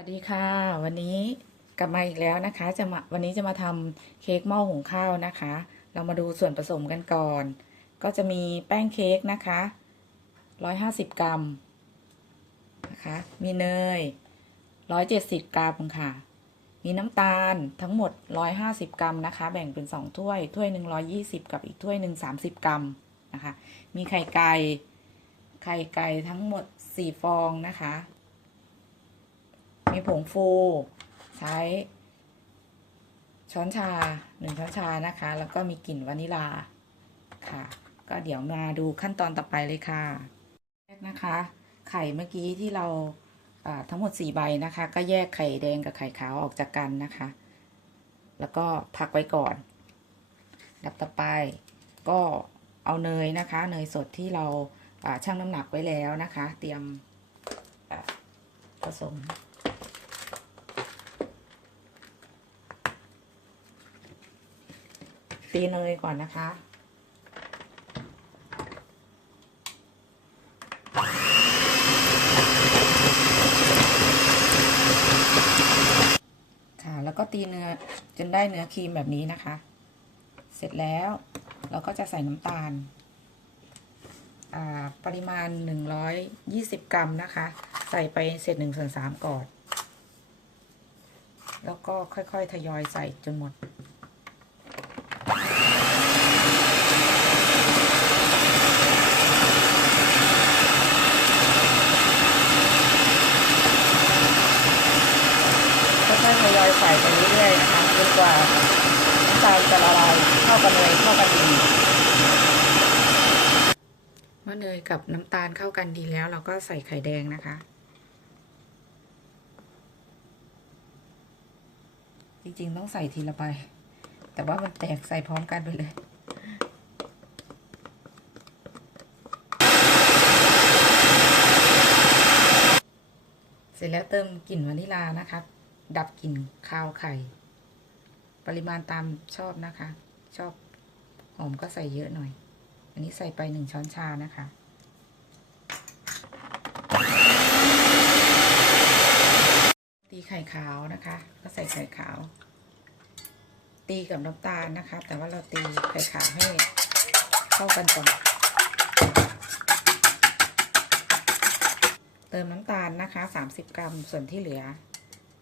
วัสดีค่ะ วันนี้กลับมาอีกแล้วนะคะ จะมาวันนี้จะมาทำเค้กหม้อหุงข้าวนะคะ เรามาดูส่วนผสมกันก่อน ก็จะมีแป้งเค้กนะคะ 150 กรัมนะคะ มีเนย 170 กรัมค่ะ มีน้ำตาลทั้งหมด 150 กรัมนะคะ แบ่งเป็น 2 ถ้วย ถ้วยหนึ่ง120 กับอีกถ้วยหนึ่ง30 กรัมนะคะ มีไข่ไก่ ไข่ไก่ทั้งหมด 4 ฟองนะคะ มีผงฟู ใช้ ช้อนชาหนึ่งช้อนชานะคะ แล้วก็มีกลิ่นวานิลาค่ะ ก็เดี๋ยวมาดูขั้นตอนต่อไปเลยค่ะแรกนะคะ ไข่เมื่อกี้ที่เราทั้งหมด4ใบนะคะ ก็แยกไข่แดงกับไข่ขาวออกจากกันนะคะ แล้วก็พักไว้ก่อน ดับต่อไปก็เอาเนยนะคะ เนยสดที่เราชั่งน้ำหนักไว้แล้วนะคะ เตรียมผสม ตีเนยก่อนนะคะ ค่ะ แล้วก็ตีเนื้อจนได้เนื้อครีมแบบนี้นะคะ เสร็จแล้วเราก็จะใส่น้ำตาลอ่าปริมาณ 120 กรัมนะคะ ใส่ไปเศษหนึ่งส่วนสามก่อน แล้วก็ค่อยๆ ทยอยใส่จนหมด ค่อยๆทยอยใส่ไปเรื่อยๆนะคะจน กว่าน้ำตาลจะละลายเข้ากันเลยเข้ากันดีเมื่อเนยกับน้ำตาลเข้ากันดีแล้ว เราก็ใส่ไข่แดงนะคะ จริงๆต้องใส่ทีละใบแต่ว่ามันแตกใส่พร้อมกันไปเลยเสร็จแล้วเติมกลิ่นวานิลานะคะ ดับกลิ่นคาวไข่ ปริมาณตามชอบนะคะ ชอบหอมก็ใส่เยอะหน่อย อันนี้ใส่ไปหนึ่งช้อนชานะคะตีไข่ขาวนะคะ ก็ใส่ไข่ขาว ตีกับน้ำตาลนะคะ แต่ว่าเราตีไข่ขาวให้เข้ากันก่อนเติมน้ำตาลนะคะ 30 กรัมส่วนที่เหลือ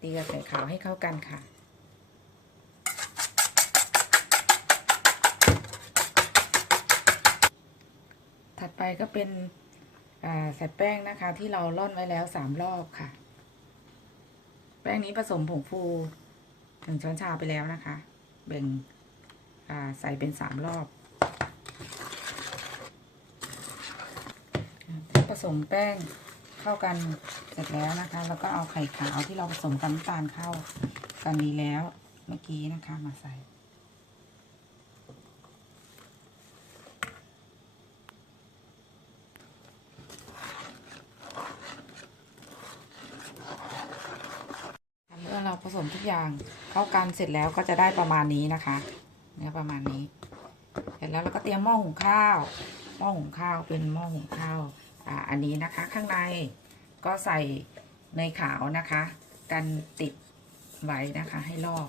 ตีกับไข่ขาวให้เข้ากันค่ะ ถัดไปก็เป็นใส่แป้งนะคะที่เราร่อนไว้แล้ว3รอบค่ะ แป้งนี้ผสมผงฟูหนึ่งช้อนชาไปแล้วนะคะ แบ่งใส่เป็น3รอบ ผสมแป้งเข้ากันเสร็จแล้วนะคะ แล้วก็เอาไข่ขาวที่เราผสมกับน้ำตาลเข้ากันดีแล้วเมื่อกี้นะคะมาใส่ เมื่อเราผ สมทุกอย่างเข้ากันเสร็จแล้วก็จะได้ประมาณนี้นะคะ เนื้อประมาณนี้ เสร็จแล้วเราก็เตรียมหม้อหุงข้าว หม้อหุงข้าวเป็นหม้อหุงข้าวอ่าอันนี้นะคะ ข้างในก็ใส่เนยขาวนะคะ กันติดไว้นะคะ ให้รอบ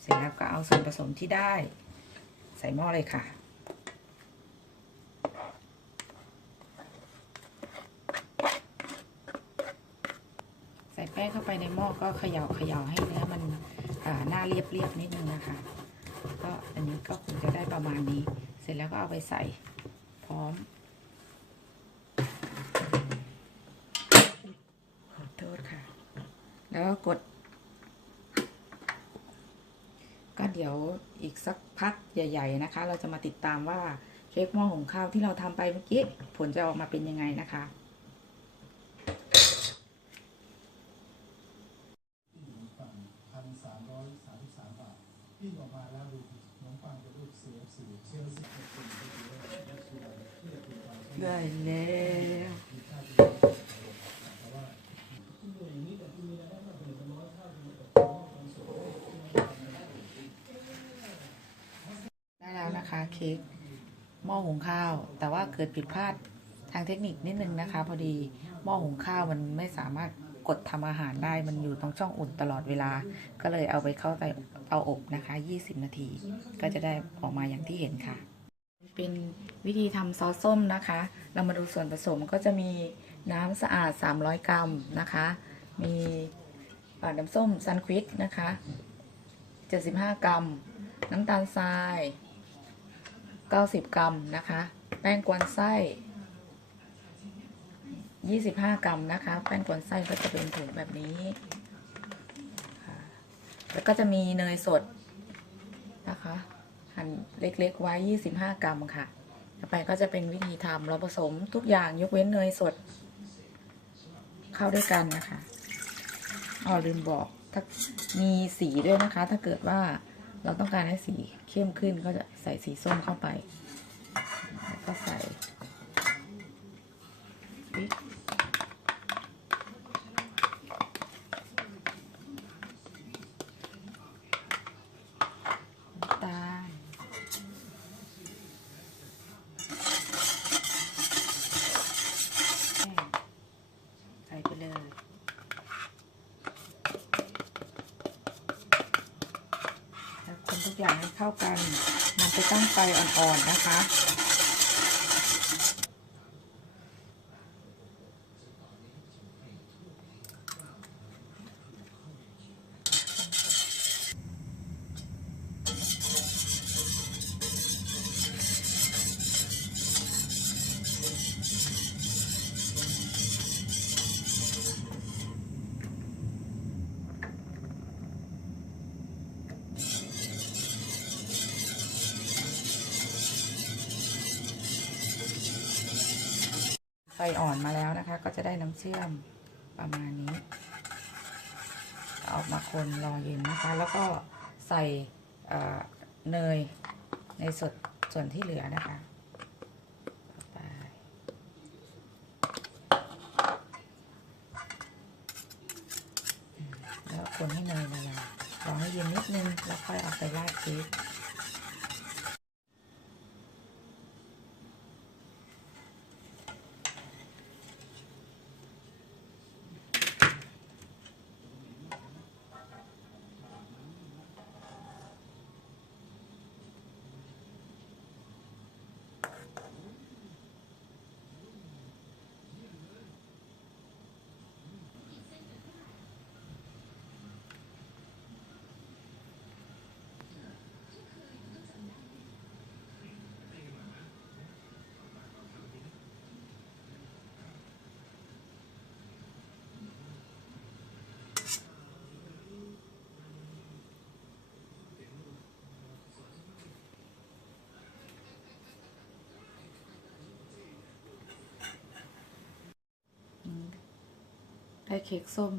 เสร็จแล้วก็เอาส่วนผสมที่ได้ ใส่หม้อเลยค่ะ ใส่แป้งเข้าไปในหม้อก็เขย่าเขย่าให้เนื้อมันหน้าเรียบๆนิดนึงนะคะ ก็อันนี้ก็คงจะได้ประมาณนี้ เสร็จแล้วก็เอาไปใส่พร้อมขอโทษค่ะ แล้วก็กด ก็เดี๋ยวอีกสักพักใหญ่ ๆ นะคะ เราจะมาติดตามว่าเค้กหม้อหุงข้าวที่เราทำไปเมื่อกี้ ผลจะออกมาเป็นยังไงนะคะ 133 บาทยิ่ออกมาแล้วดูขนมปังจะรูป CFC เชลซีเป็นสีเดีแวได้แล้วยได้แล้วนะคะเค้กหม้อหุงข้าว แต่ว่าเกิดผิดพลาดทางเทคนิคนิดนึงนะคะ พอดีหม้อหุงข้าวมันไม่สามารถ กดทำอาหารได้มันอยู่ตรงช่องอุ่นตลอดเวลา ก็เลยเอาไปเข้าเตาอบนะคะ 20 นาที ก็จะได้ออกมาอย่างที่เห็นค่ะ เป็นวิธีทำซอสส้มนะคะ เรามาดูส่วนผสมก็จะมีน้ำสะอาด 300 กรัมนะคะ มีน้ำส้มซันควิกนะคะ 75 กรัม น้ำตาลทราย 90 กรัมนะคะ แป้งกวนไส้ 25 กรัมนะคะ แป้งกวนไส้ก็จะเป็นถุงแบบนี้แล้วก็จะมีเนยสดนะคะ หั่นเล็กๆไว้ 25 กรัมค่ะ ต่อไปก็จะเป็นวิธีทำเราผสมทุกอย่างยกเว้นเนยสด เข้าด้วยกันนะคะอ๋อลืมบอกถ้ามีสีด้วยนะคะ ถ้าเกิดว่าเราต้องการให้สีเข้มขึ้นก็จะใส่สีส้มเข้าไป แล้วก็ใส่พริกน้ำตาล ใส่ไปเลย แล้วคน ทุกอย่างให้เข้ากันนำไปตั้งไฟอ่อนๆนะคะ ฟอ่อนมาแล้วนะคะ ก็จะได้น้ำเชื่อมประมาณนี้เอาอกมาคนรอเย็นนะคะ แล้วก็ใส่เนยในส่วนส่วนที่เหลือนะคะแล้วคนให้เนยละลายรอให้เย็นนิดนึง แล้วค่อยเอาไปราดชี สได้เค้กส้ม